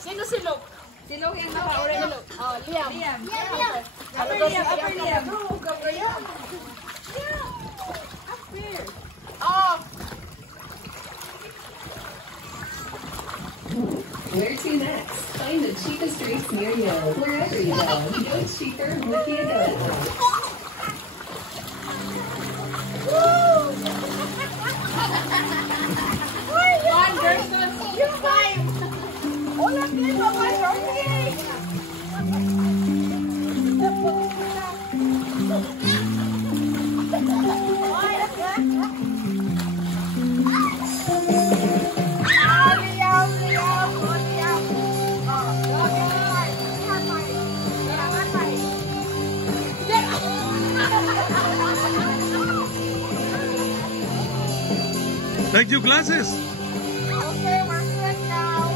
Sino silog? Silog yung naka-orange. Oh, Liam. Liam. Upper Liam. Oh. Where to next? Find the cheapest drinks near you. Wherever you go, go cheaper with the Agoda. One versus five. Hola, please, Mama, okay. Take your glasses. Okay, we're good now.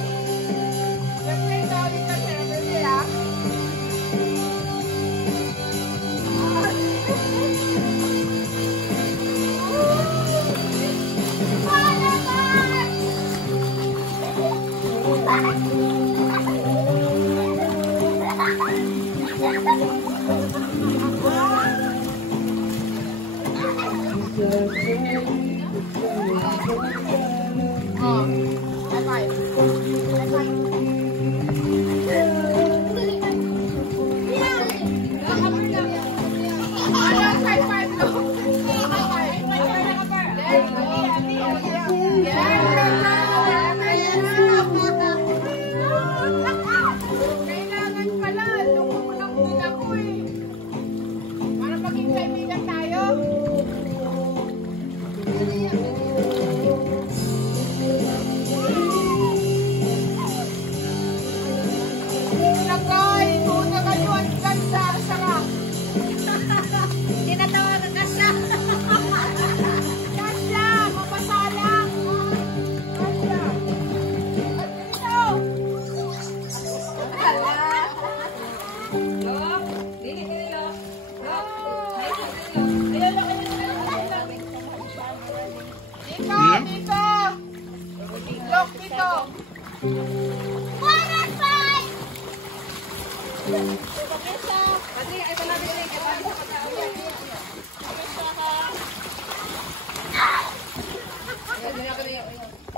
Let's take out the camera, yeah.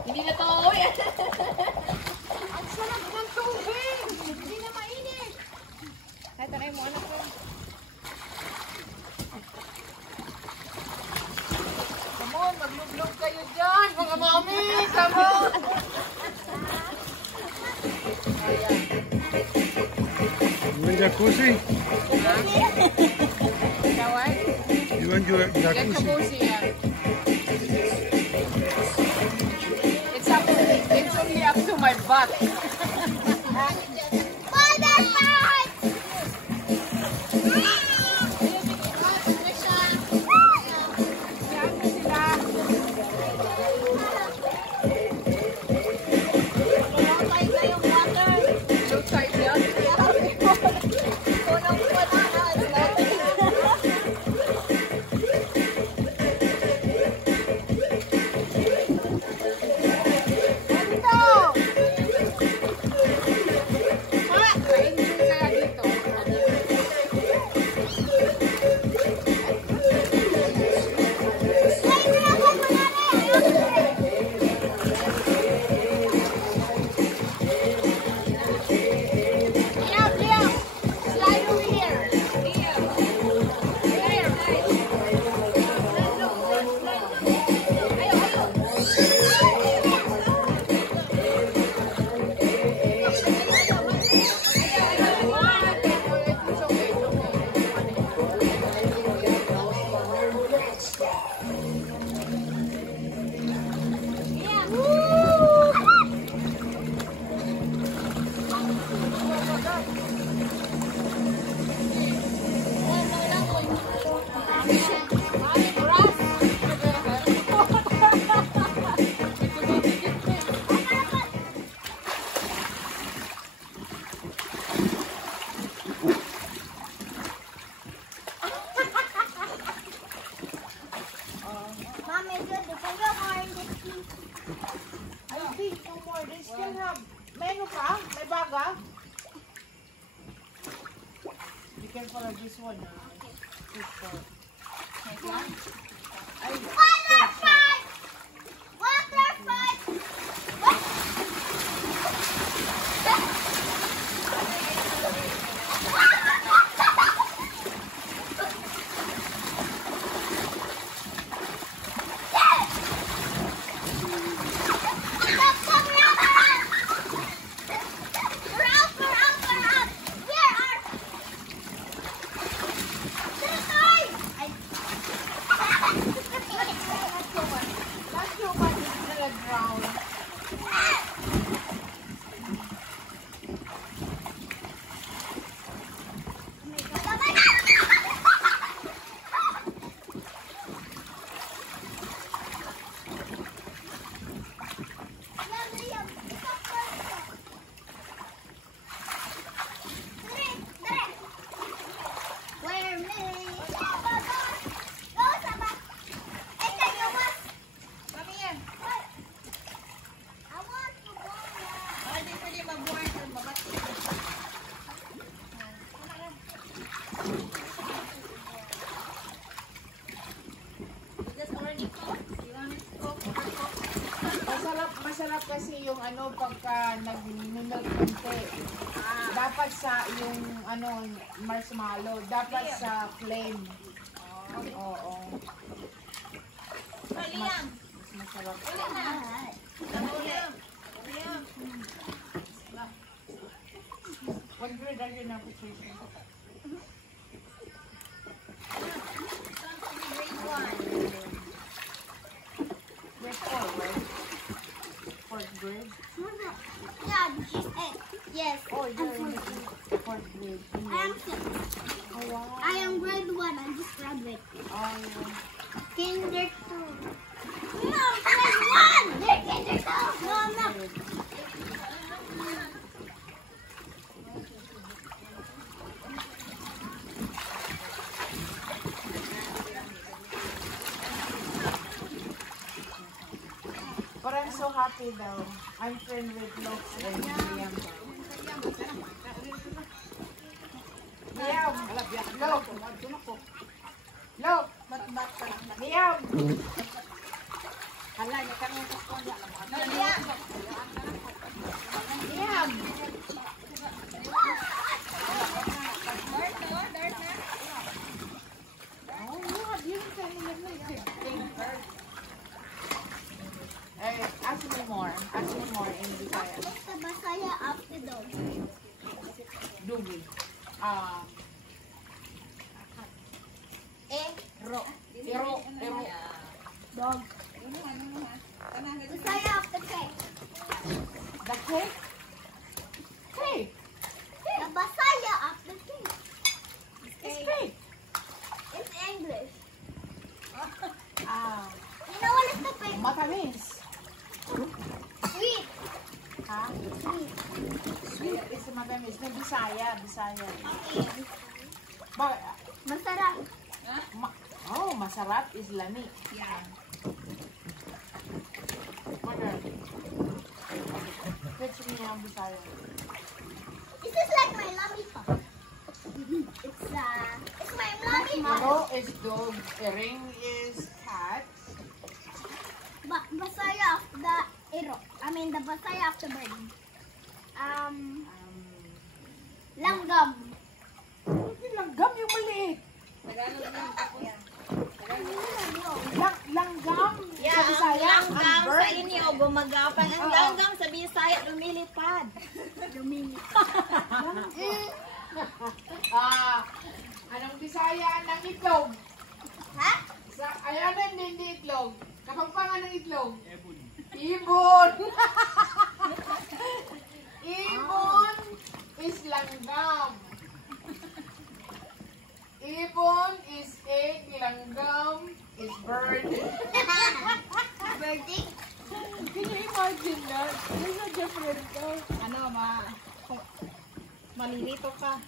Hindi na to. Ang sarap ng tubig. Hindi na mainit. Kahit na kayo mo anak ko. Come on, maglublog kayo dyan. Mga mami, come on. You want jacuzzi? What? You want your jacuzzi? Jacuzzi, yeah. It's only up to my butt. more. They still have. May ano pa? May baga? Be careful of this one. Masarap kasi yung ano pagka nag-minunod konti. Dapat sa yung ano marshmallow, dapat sa flame. Oo. Mas masarap. What grade are you now, Patricia? Grade 4, right? Fourth grade? Yeah, she's 8. Yes. Oh, you're in the fourth grade. I am 6. Oh, wow. I am grade 1. I just graduated. Oh, yeah. Kinder 2. No, grade 1! They're kinder 2! No, I'm not. But I'm so happy though. I'm friends with Lux and Liam. Liam! Lux! Lux! Liam! Liam! Oh, you have Hey, ask me more. Ask me more in Bisaya. What's the Basaya after dog? Dugi. Ero. Dog. Basaya after cake. The cake? Cake. The Basaya after cake. It's cake. It's English. You know what is the cake? Matamis. Sweet. Ha? Sweet. Sweet is matamis. May Bisaya. Okay. But, Masarap. masarap is lami. Yeah. Mother. Fetch me ang Bisaya. This is like my lollipop. It's my lollipop. Ero is dog. Ering is cat. Basaya of the ero. I mean the Basaya of the bird. Langgam. Hindi langgam yung maliit. Langgam sa Bisaya. Langgam Ang sa bird. inyo, gumagapang. Ang langgam sa Bisaya, lumilipad. Anong Bisaya ng itlog? Ha? Ayan hindi itlog. Kapagpangan ng itlog. Ibon. Ibon is langgam. Ibon is egg, langgam is bird. Birdie? Can you imagine that? There's a difference though. Ano, malilito ka.